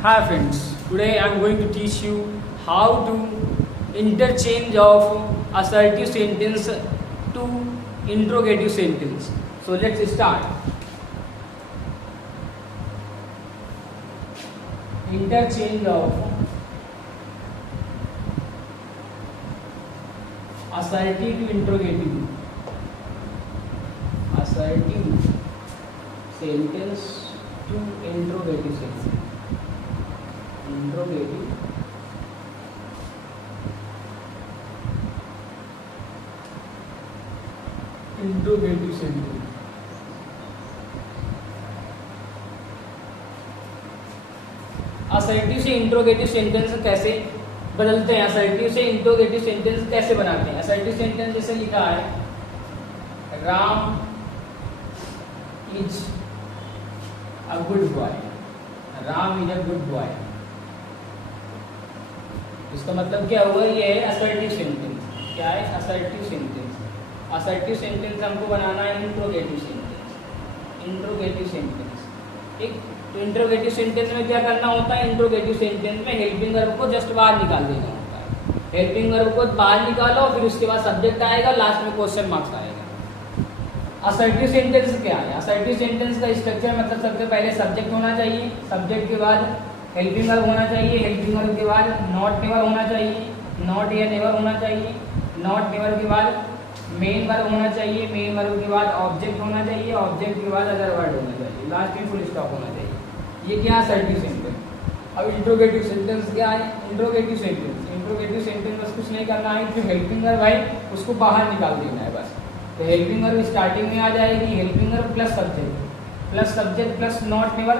Hi friends, today I am going to teach you how to interchange of assertive sentence to interrogative sentence. So let's start. Interchange of assertive to interrogative. Assertive sentence to interrogative sentence. Interrogative sentence. Assertive से interrogative sentence कैसे बदलते हैं, assertive से interrogative sentence कैसे बनाते हैं। Assertive sentence जैसे लिखा है Ram is a good boy. Ram is a good boy, इसका मतलब क्या हुआ, ये है असर्टिव सेंटेंस। क्या है? Assertive sentence. असर्टिव सेंटेंस हमको बनाना है इंट्रोगेटिव सेंटेंस। इंट्रोगेटिव सेंटेंस, ठीक। तो इंट्रोगेटिव सेंटेंस में क्या करना होता है, इंट्रोगेटिव सेंटेंस में हेल्पिंग वर्ब को जस्ट बाहर निकाल देना होता है। हेल्पिंग वर्ब को बाहर निकालो, फिर उसके बाद सब्जेक्ट आएगा, लास्ट में क्वेश्चन मार्क्स आएगा। असर्टिव सेंटेंस क्या है? असर्टिव सेंटेंस का स्ट्रक्चर मतलब सबसे पहले सब्जेक्ट होना चाहिए, सब्जेक्ट के बाद हेल्पिंग वर्ब होना चाहिए, हेल्पिंग वर्ब के बाद नॉट नेवर होना चाहिए, नॉट या नेवर होना चाहिए, नॉट नेवर के बाद मेन वर्ब होना चाहिए, मेन वर्ब के बाद ऑब्जेक्ट होना चाहिए, ऑब्जेक्ट के बाद अदर वर्ड होना चाहिए, लास्ट में फुल स्टॉप होना चाहिए। ये क्या है? Assertive sentence. अब इंट्रोगेटिव सेंटेंस क्या है? इंट्रोगेटिव सेंटेंस, इंट्रोगेटिव सेंटेंस बस कुछ नहीं करना है, जो हेल्पिंग वर्ब है उसको बाहर निकाल देना है बस। तो हेल्पिंग वर्ब स्टार्टिंग में आ जाएगी, helping verb plus subject plus not never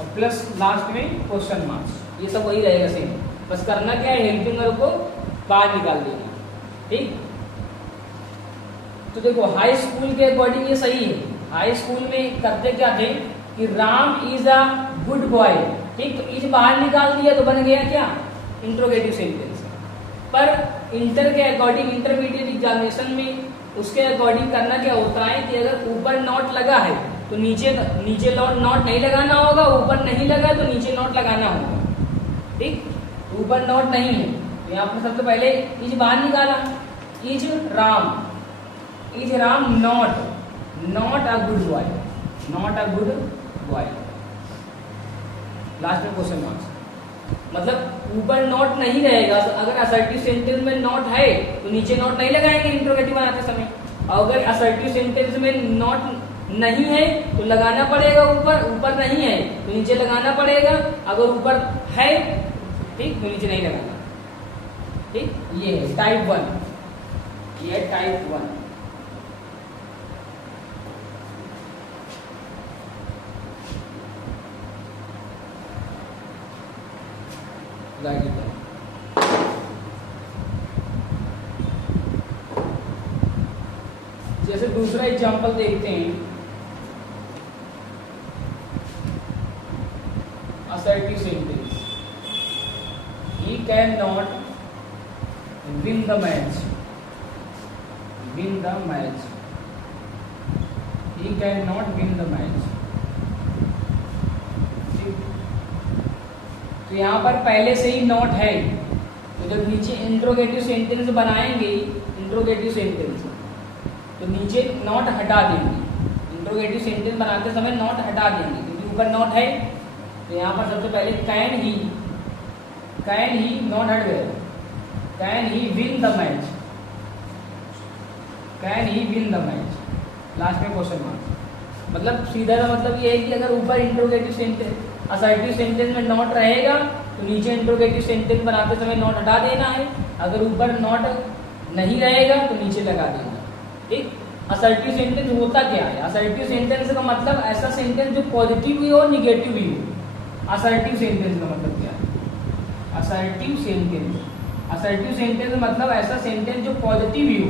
और प्लस लास्ट में क्वेश्चन मार्क्स, ये सब वही रहेगा सेम। बस करना क्या है, हेल्पिंग वर्ब को बाहर निकाल देना, ठीक। तो देखो हाई स्कूल के अकॉर्डिंग ये सही है। हाई स्कूल में करते क्या थे कि Ram is a good boy, ठीक। तो इज बाहर निकाल दिया तो बन गया क्या? Interrogative sentence. पर इंटर के अकॉर्डिंग, इंटरमीडिएट एग्जामिनेशन में उसके अकॉर्डिंग करना क्या होता है कि अगर ऊपर नॉट लगा है तो नीचे नॉट नहीं लगाना होगा, ऊपर नहीं लगा तो नीचे नॉट लगाना होगा, ठीक। ऊपर नॉट नहीं है तो यहाँ पर सबसे पहले इज बाहर निकाला, is Ram not a good boy, not a good boy, last में क्वेश्चन मार्क्स। मतलब ऊपर नॉट नहीं रहेगा, तो अगर असर्टिव सेंटेंस में नॉट है तो नीचे नॉट नहीं लगाएंगे इंट्रोगेटिव बनाते समय। अगर असर्टिव सेंटेंस में नॉट नहीं है तो लगाना पड़ेगा ऊपर नहीं है तो नीचे लगाना पड़ेगा, अगर ऊपर है ठीक तो नीचे नहीं लगाना, ठीक। ये है टाइप 1, ये है टाइप 1। जैसे दूसरा एग्जांपल देखते हैं, assertive sentence, he cannot win the match, he cannot win the match, तो यहाँ पर पहले से ही नॉट है, तो जब नीचे इंट्रोगेटिव सेंटेंस बनाएंगे, इंट्रोगेटिव सेंटेंस तो नीचे नॉट हटा देंगे। इंट्रोगेटिव सेंटेंस बनाते समय नॉट हटा देंगे क्योंकि ऊपर नॉट है। तो यहाँ पर सबसे पहले कैन ही नॉट हट गए, can he win the match, can he win the match, last में क्वेश्चन मार्क्स। मतलब सीधा सा मतलब ये है कि अगर ऊपर इंट्रोगेटिव सेंटेंस असर्टिव सेंटेंस में नॉट रहेगा तो नीचे इंट्रोगेटिव सेंटेंस बनाते समय नॉट हटा देना है, अगर ऊपर नॉट नहीं रहेगा तो नीचे लगा देना, ठीक। असर्टिव सेंटेंस होता क्या है? असर्टिव सेंटेंस का मतलब ऐसा सेंटेंस जो पॉजिटिव भी हो निगेटिव भी हो। असर्टिव सेंटेंस का मतलब क्या है? असर्टिव सेंटेंस मतलब ऐसा सेंटेंस जो पॉजिटिव भी हो,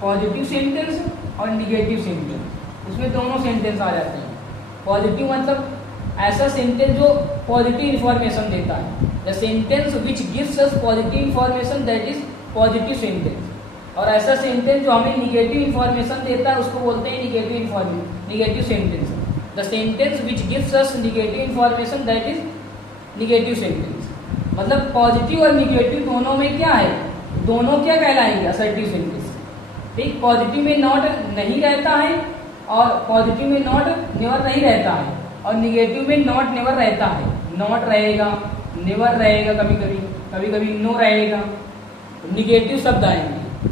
पॉजिटिव सेंटेंस और निगेटिव सेंटेंस, उसमें दोनों सेंटेंस आ जाते हैं। पॉजिटिव मतलब ऐसा सेंटेंस जो पॉजिटिव इंफॉर्मेशन देता है, the sentence which gives us positive information that is positive sentence. और ऐसा सेंटेंस जो हमें निगेटिव इंफॉर्मेशन देता है उसको बोलते हैं negative sentence. The sentence which gives us negative information that is negative sentence. मतलब पॉजिटिव और निगेटिव दोनों में क्या है, दोनों क्या कहलाएंगे, असर्टिव सेंटेंस। ठीक, पॉजिटिव में नॉट नहीं रहता है और पॉजिटिव में नॉट नेवर नहीं रहता है, और निगेटिव में नॉट नेवर रहता है। नॉट रहेगा, नेवर रहेगा, कभी कभी, कभी कभी नो रहेगा, तो निगेटिव शब्द आएंगे,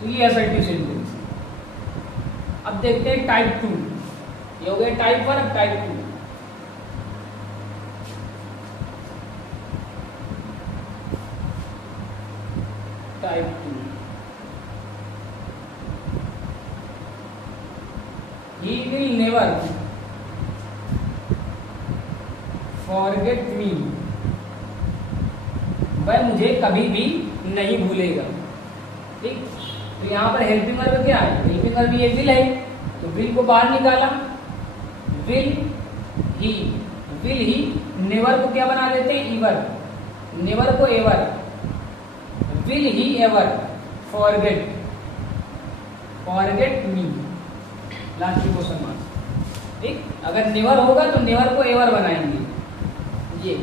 तो ये असर्टिव सेंटेंस। अब देखते हैं टाइप 2। ये हो गया टाइप 1, अब type 2। Type 2, he will never forget me, वह मुझे कभी भी नहीं भूलेगा। ठीक, तो यहाँ पर हेल्पिंग वर्ब क्या है, हेल्पिंग वर्ब ये विल है, तो विल को बाहर निकाला, विल ही, नेवर को क्या बना देते हैं, ईवर, नेवर को ever, will he ever forget me, last में क्वेश्चन मार्क। ठीक, अगर नेवर होगा तो नेवर को एवर बनाएंगे। ये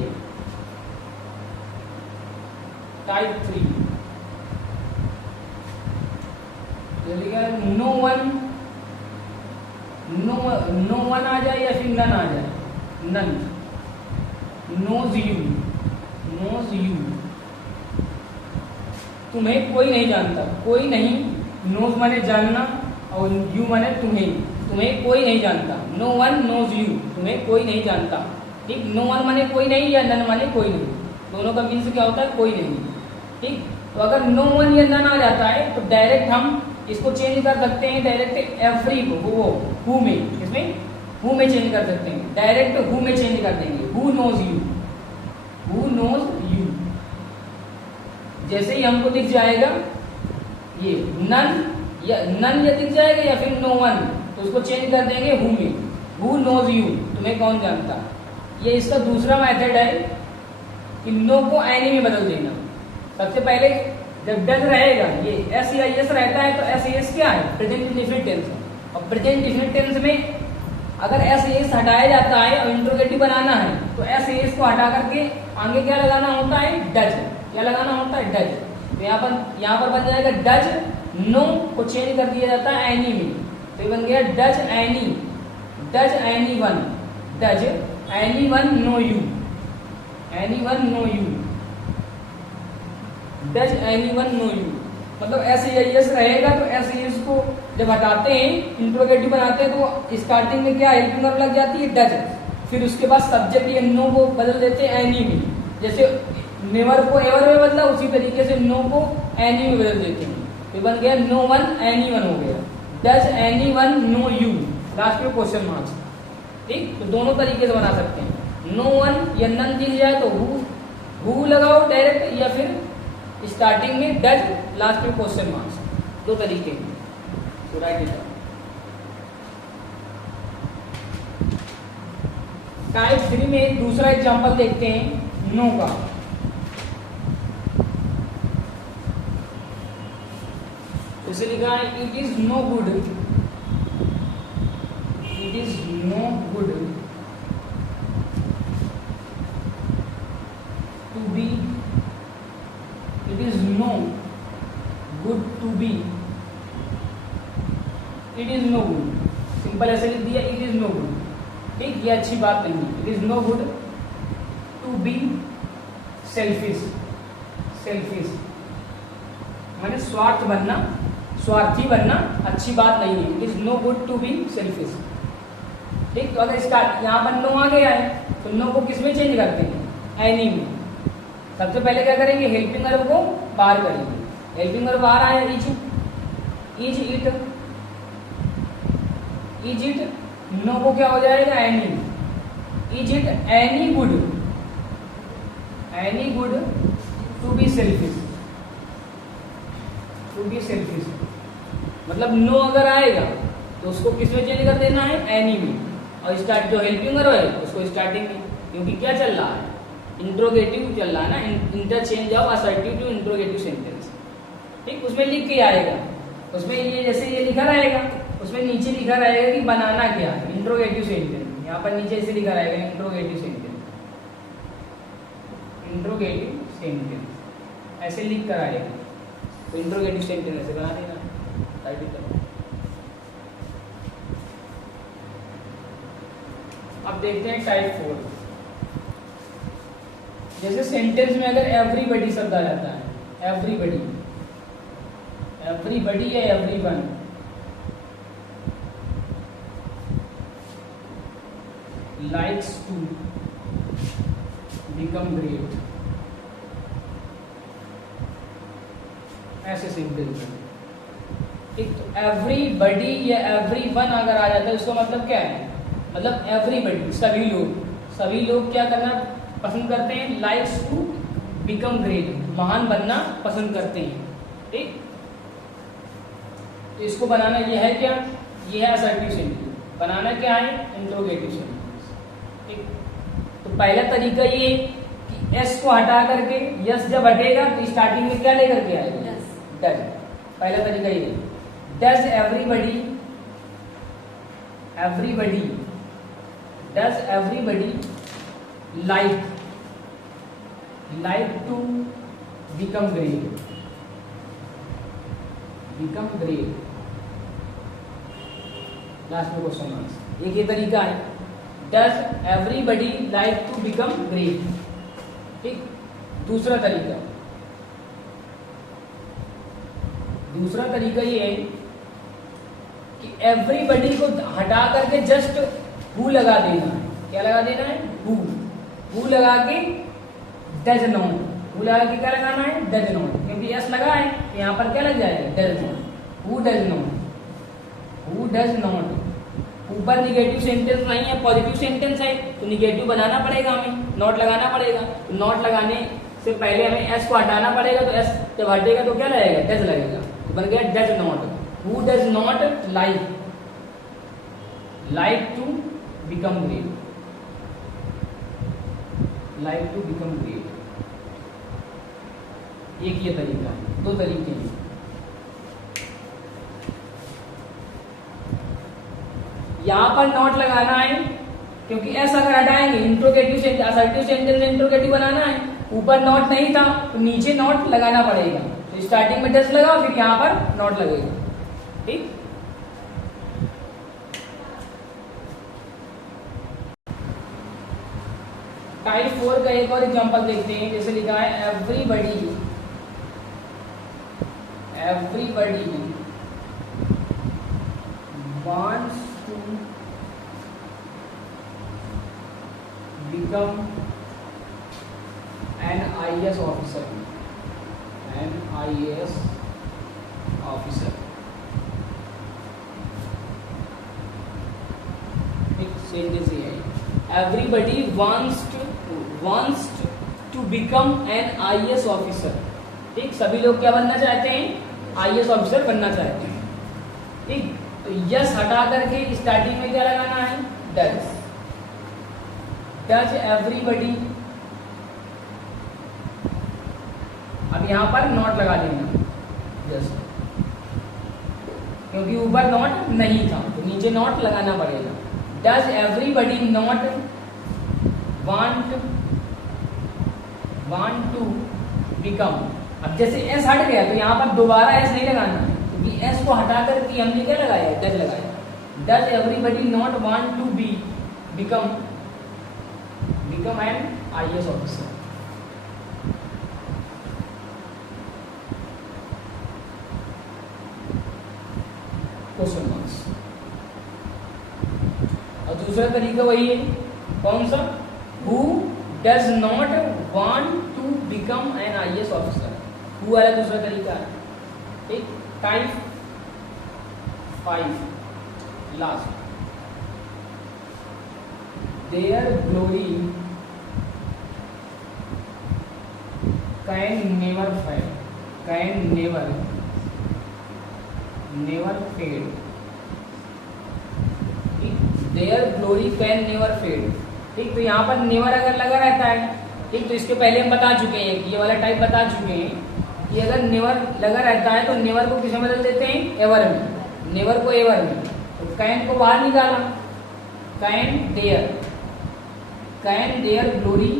टाइप 3, नो वन आ जाए या फिर नन आ जाए, नन, नोज यू, तुम्हें कोई नहीं जानता, कोई नहीं, नोज माने जानना और यू माने तुम्हें कोई नहीं जानता। नो वन नोज यू, तुम्हें कोई नहीं जानता। ठीक, नो वन माने कोई नहीं या नन माने कोई नहीं, दोनों का मीन्स क्या होता है, कोई नहीं। ठीक, तो अगर नो वन या नन आ जाता है तो डायरेक्ट हम इसको चेंज कर सकते हैं, डायरेक्ट एवरी को, वो हु में, इसमें हु में चेंज कर सकते हैं, डायरेक्ट हु में चेंज कर देंगे, हु नोज यू। जैसे ही हमको दिख जाएगा ये नन या दिख जाएगा या फिर नो वन, तो उसको चेंज कर देंगे हु में, हु नोज यू, तुम्हें कौन जानता। ये इसका दूसरा मेथड है कि नो को एनी में बदल देना। सबसे पहले जब डज रहेगा, ये एस या एस रहता है, तो एस एस क्या है, प्रेजेंट इंडेफिनिट टेंस है, और प्रेजेंट इंडेफिनिट टेंस में अगर एस एस हटाया जाता है और इंट्रोगेटिव बनाना है तो एस एस को हटा करके आगे क्या लगाना होता है, डज, क्या लगाना होता है, डज। तो यहाँ पर बन जाएगा डज, नो को चेंज कर दिया जाता है एनी में, तो ये बन गया does anyone, does anyone know you, does anyone know you. मतलब एस एस रहेगा तो एस एस को जब हटाते हैं, इंट्रोगेटिव बनाते हैं, तो स्टार्टिंग में क्या हेल्पिंग वर्ब लग जाती है, डज, फिर उसके बाद सब्जेक्ट या नो को बदल देते हैं एनी में। जैसे नेवर को एवर में बदला, उसी तरीके से नो को एनी में बदल देते हैं, तो बन गया नो वन एनी वन हो गया, does anyone know you, last में क्वेश्चन मार्क्स। ठीक, तो दोनों तरीके से बना सकते हैं, नो वन या नन दिख जाए तो हु लगाओ डायरेक्ट, या फिर स्टार्टिंग में डज, लास्ट में क्वेश्चन मार्क्स, दो तरीके। तो राइट इट डाउन। टाइप 3 में दूसरा एग्जांपल देखते हैं नो का। इसे लिखा है it is no good, it is no good to be, it is no good to be, it is no good, simple ऐसे लिख दिया, इट इज नो गुड। ठीक, ये अच्छी बात नहीं है, it is no good to be selfish, माने स्वार्थी बनना अच्छी बात नहीं है, it is no good to be selfish. ठीक, तो अगर इसका यहाँ पर नो आ गया है तो नो को किस में चेंज करते हैं, एनी में। सबसे पहले क्या करेंगे, हेल्पिंग वर्ब को बाहर करेंगे, हेल्पिंग वर्ब बाहर आया, इज इट, नो को क्या हो जाएगा, any, is it any good to be selfish, मतलब नो अगर आएगा तो उसको किस में चेंज कर देना है, एनी में, और स्टार्ट जो हेल्पिंग वर्ब है उसको स्टार्टिंग में, क्योंकि क्या चल रहा है, इंट्रोगेटिव चल रहा है ना, interchange of assertive to interrogative sentence. ठीक, उसमें लिख के आएगा, उसमें ये जैसे ये लिखा रहेगा, उसमें नीचे लिखा रहेगा कि बनाना क्या है, इंट्रोगेटिव सेंटेंस। यहाँ पर नीचे ऐसे लिखा रहेगा इंट्रोगेटिव सेंटेंस, इंट्रोगेटिव सेंटेंस, ऐसे लिख कर आएगा तो इंट्रोगेटिव सेंटेंस ऐसे बना देना, टाइप करो। अब देखते हैं टाइप 4। जैसे सेंटेंस में अगर एवरीबडी शब्द आ जाता है, एवरीबडी, एवरीबडी या everyone, likes to become great, ऐसे सिंपल। एक तो एवरीबडी या एवरीवन अगर आ जाता है उसका मतलब क्या है, मतलब एवरीबडी, सभी लोग क्या करना पसंद करते हैं, लाइक्स टू बिकम ग्रेट, महान बनना पसंद करते हैं। ठीक, तो इसको बनाना ये है क्या, ये है असर्टिव सेंटेंस, बनाना क्या है, इंट्रोगेटिव सेंटेंस। ठीक, तो पहला तरीका ये कि एस को हटा करके यस जब हटेगा तो स्टार्टिंग में क्या लेकर के आएगा, डज। पहला तरीका ये, does everybody, everybody, does everybody like to become great, become great, last में क्वेश्चन आंसर। एक ये तरीका है, does everybody like to become great. ठीक, दूसरा तरीका ये है कि एवरीबडी को हटा करके जस्ट हु लगा देना है। क्या लगा देना है, हु लगा के डज नॉट, हु लगा के क्या लगाना है, डज नॉट, क्योंकि एस लगा है तो यहाँ पर क्या लग जाएगा, does not, who does not, who does not. ऊपर निगेटिव सेंटेंस नहीं है, पॉजिटिव सेंटेंस है तो निगेटिव बनाना पड़ेगा, हमें नॉट लगाना पड़ेगा। तो नॉट लगाने से पहले हमें एस को हटाना पड़ेगा, तो एस जब हटेगा तो क्या लगेगा, डज लगेगा, तो बन गया does not. Who does not like to become great, like to become great. एक ये तरीका है, दो तरीके हैं। यहां पर नॉट लगाना है क्योंकि एस अगर हटाएंगे इंट्रोगेटिव सेंटेंस, असर्टिव सेंटेंस में इंट्रोगेटिव बनाना है, ऊपर नॉट नहीं था तो नीचे नॉट लगाना पड़ेगा। तो स्टार्टिंग में डज लगा, फिर यहां पर नॉट लगेगा। ठीक, टाइप 4 का एक और एग्जांपल देखते हैं। जैसे लिखा है everybody wants to become an IAS officer, an IAS officer. एक सेंटेंस ये है, everybody wants to become an IAS officer. ठीक, सभी लोग क्या बनना चाहते हैं, IAS ऑफिसर बनना चाहते हैं। ठीक, तो यस हटा करके स्टार्टिंग में क्या लगाना है, डज, डज एवरीबडी। अब यहां पर नॉट लगा देना जस्ट, क्योंकि ऊपर नॉट नहीं था तो नीचे नॉट लगाना पड़ेगा। Does everybody not want to become. अब जैसे एस हट गया तो यहाँ पर दोबारा एस नहीं लगाना, क्योंकि एस को हटा करके हमने क्या लगाया, डज लगाया। Does everybody not want to become an IAS officer. Question marks. और दूसरा तरीका वही है, कौन सा, who does not want to become an IAS officer. Who वाला दूसरा तरीका है। ठीक, type 5 last, there glory can never fade, can never fade. There glory can never fade. ठीक, तो यहाँ पर नेवर अगर लगा रहता है, ठीक, तो इसके पहले हम बता चुके हैं कि ये वाला टाइप बता चुके हैं कि अगर नेवर लगा रहता है तो नेवर को किसमें बदल देते हैं, एवर में, नेवर को एवर में। तो कैन को बाहर निकाला, कैन देयर ग्लोरी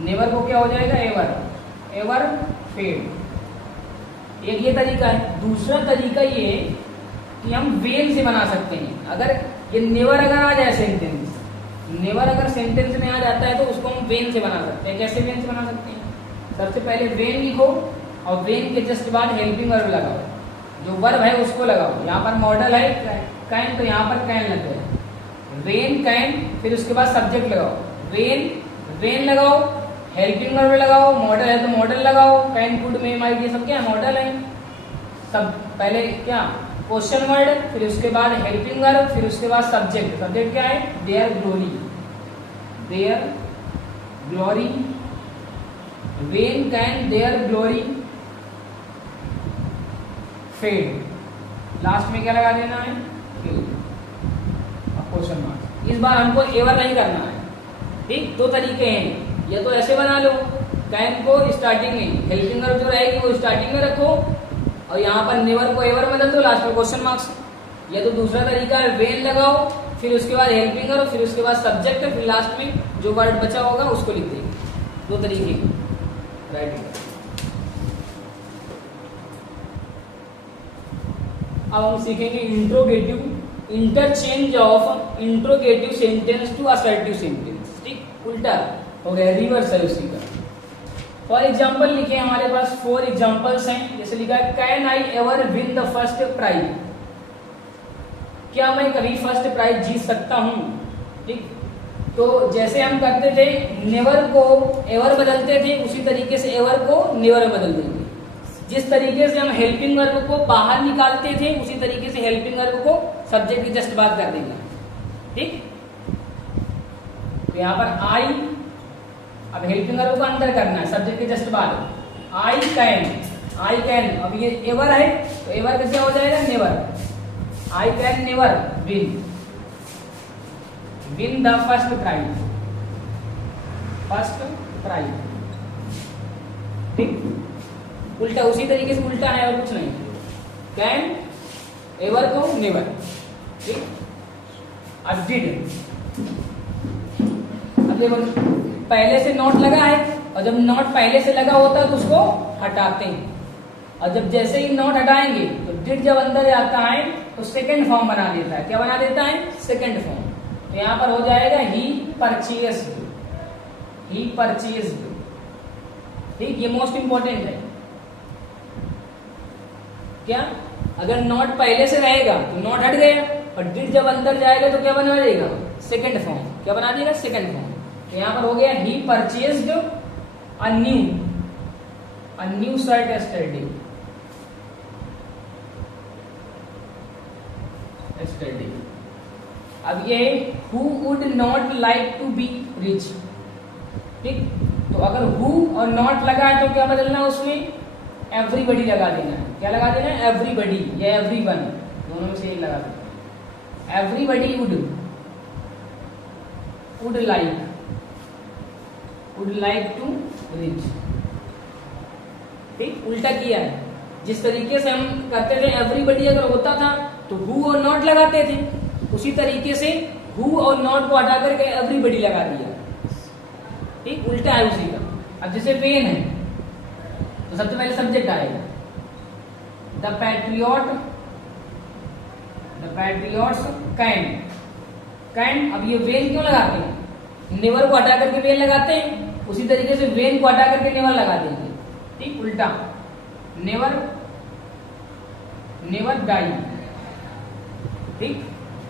नेवर को क्या हो जाएगा, एवर, एवर फेड। एक ये तरीका है। दूसरा तरीका ये कि हम वेन से बना सकते हैं। अगर ये नेवर अगर आ जाए सेंटेंस, नेवर अगर सेंटेंस में आ जाता है तो उसको हम वेन से बना सकते हैं। कैसे वेन से बना सकते हैं? सबसे पहले वेन लिखो और वेन के जस्ट बाद हेल्पिंग वर्ब लगाओ, जो वर्ब है उसको लगाओ। यहाँ पर मॉडल है कैन, तो यहाँ पर कैन लग गया, वेन कैन, फिर उसके बाद सब्जेक्ट लगाओ, वेन वेन लगाओ, हेल्पिंग वर्ब लगाओ, मॉडल है तो मॉडल लगाओ, कैन कुड मे माइट ये सब क्या मॉडल है। सब पहले क्या क्वेश्चन वर्ड, फिर उसके बाद हेल्पिंग वर्ब, फिर उसके बाद सब्जेक्ट। सब्जेक्ट क्या है, there glory, there glory, when can there glory fade, last में क्या लगा देना है, क्वेश्चन मार्क। इस बार हमको एवर नहीं करना है, ठीक। दो तरीके हैं, या तो ऐसे बना लो, कैन को स्टार्टिंग में, हेल्पिंग वर्ब जो रहेगी वो स्टार्टिंग में रखो और यहाँ पर नेवर को एवर बदल दो, लास्ट में क्वेश्चन मार्क्स। या तो दूसरा तरीका है वेन लगाओ, फिर उसके बाद हेल्पिंग वर्ब, फिर उसके बाद सब्जेक्ट, फिर लास्ट में जो वर्ड बचा होगा उसको लिख देंगे। दो तरीके राइट। अब हम सीखेंगे interrogative, interchange of interrogative sentence to assertive sentence, ठीक। उल्टा हो गया, रिवर्स है उसी का। फॉर एग्जाम्पल लिखे हमारे पास 4 एग्जाम्पल्स हैं। जैसे लिखा है can I ever win the first prize, क्या मैं कभी फर्स्ट प्राइज जीत सकता हूं, ठीक। तो जैसे हम करते थे नेवर को एवर बदलते थे, उसी तरीके से एवर को नेवर बदल देंगे। जिस तरीके से हम हेल्पिंग वर्ब को बाहर निकालते थे उसी तरीके से हेल्पिंग वर्ब को सब्जेक्ट के जस्ट बाद कर देंगे, ठीक। तो यहाँ पर आई, अब हेल्पिंग वर्ब को अंदर करना है सब्जेक्ट के जस्ट बाद। आई कैन, आई कैन, अब ये एवर है तो एवर कैसे हो जाएगा, never. I can never win, win the first prize, first prize, ठीक। उल्टा उसी तरीके से उल्टा है और कुछ नहीं, कैन एवर को नेवर, ठीक। अब डिड, अब देखो पहले से नॉट लगा है और जब नॉट पहले से लगा होता है तो उसको हटाते हैं, और जब जैसे ही नॉट हटाएंगे तो डिड जब अंदर आता है तो सेकंड फॉर्म बना देता है। क्या बना देता है, सेकंड फॉर्म। तो यहां पर हो जाएगा ही परचेज्ड, ही परचेज्ड, ठीक। ये मोस्ट इंपॉर्टेंट है। क्या, अगर नॉट पहले से रहेगा तो नॉट हट गया और डिड जब अंदर जाएगा तो क्या बना देगा, सेकंड फॉर्म। क्या बना देगा, सेकंड फॉर्म। तो यहां पर हो गया he purchased a new shirt yesterday, अब ये who would not like to be rich, ठीक। तो अगर who और not लगा है तो क्या बदलना है उसमें, एवरीबडी लगा देना है। क्या लगा देना है, एवरीबडी या एवरीवन, दोनों में से एक लगा देना। Everybody would like to reach, ठीक। उल्टा किया है। जिस तरीके से हम करते थे एवरीबडी अगर होता था तो हु और नॉट लगाते थे, उसी तरीके से हु और नॉट को हटा करके एवरीबडी लगा दिया, ठीक। उल्टा है उसी का। अब जैसे वेन है तो सबसे पहले सब्जेक्ट आएगा, द पैट्रियट्स कैन। अब ये वेन क्यों लगाते हैं, नेवर को हटा करके वेन लगाते हैं, उसी तरीके से वेन को हटा करके नेवर लगा देंगे, ठीक। उल्टा, नेवर डाई, ठीक।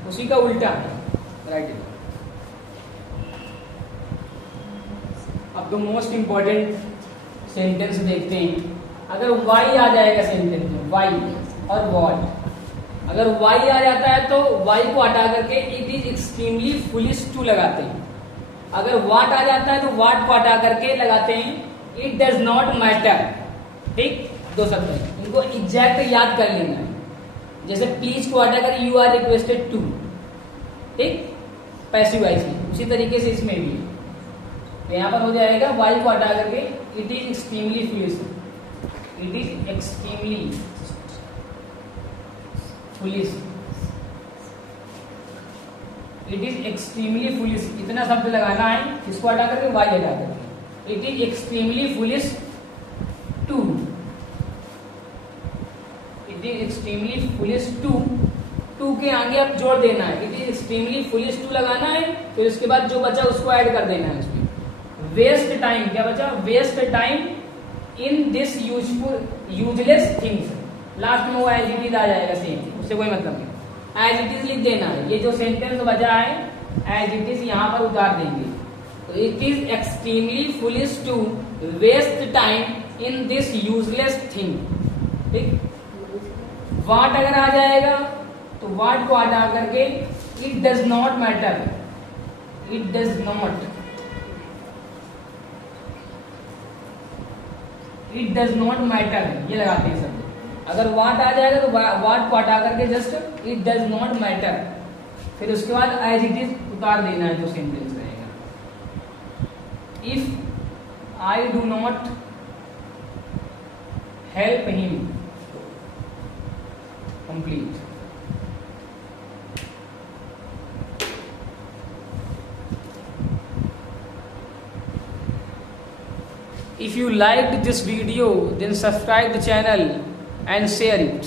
उसी का उल्टा है, राइट। अब तो मोस्ट इंपॉर्टेंट सेंटेंस देखते हैं। अगर वाई आ जाएगा सेंटेंस में, वाई और वॉट, अगर वाई आ जाता है तो वाई को हटा करके it is extremely foolish to लगाते हैं। अगर वाट आ जाता है तो वाट को हटा करके लगाते हैं इट डज नॉट मैटर, ठीक। दो शब्द है, इनको एग्जैक्ट याद कर लेना है। जैसे प्लीज को हटा कर यू आर रिक्वेस्टेड टू, ठीक, पैसिव वॉइस में। उसी तरीके से इसमें भी तो यहाँ पर हो जाएगा वाई को हटा करके it is extremely foolish, it is extremely foolish, it is extremely foolish. इतना शब्द लगाना है, इसको हटा करके वाई हटा करके, it is extremely foolish to, it is extremely foolish to के आगे अब जोड़ देना है, it is extremely foolish to लगाना है, फिर उसके बाद जो बचा उसको ऐड कर देना है उसमें। वेस्ट टाइम, क्या बचा, waste time in this useless things, last में वो एज इट इज आ जाएगा सेम, उससे कोई मतलब नहीं, एज इट इज लिख देना है। ये जो सेंटेंस बचा है एज इट इज यहाँ पर उतार देंगे, तो it is extremely foolish to waste time in this useless thing, ठीक। वाट अगर आ जाएगा तो वाट को हटा करके it does not matter, it does not, it does not matter, ये लगाते हैं सब। अगर वाट आ जाएगा तो वाट को हटा करके just it does not matter, फिर उसके बाद एज इट इज उतार देना है जो सेंटेंस रहेगा। If I do not help him complete, if you liked this video then subscribe the channel and share it.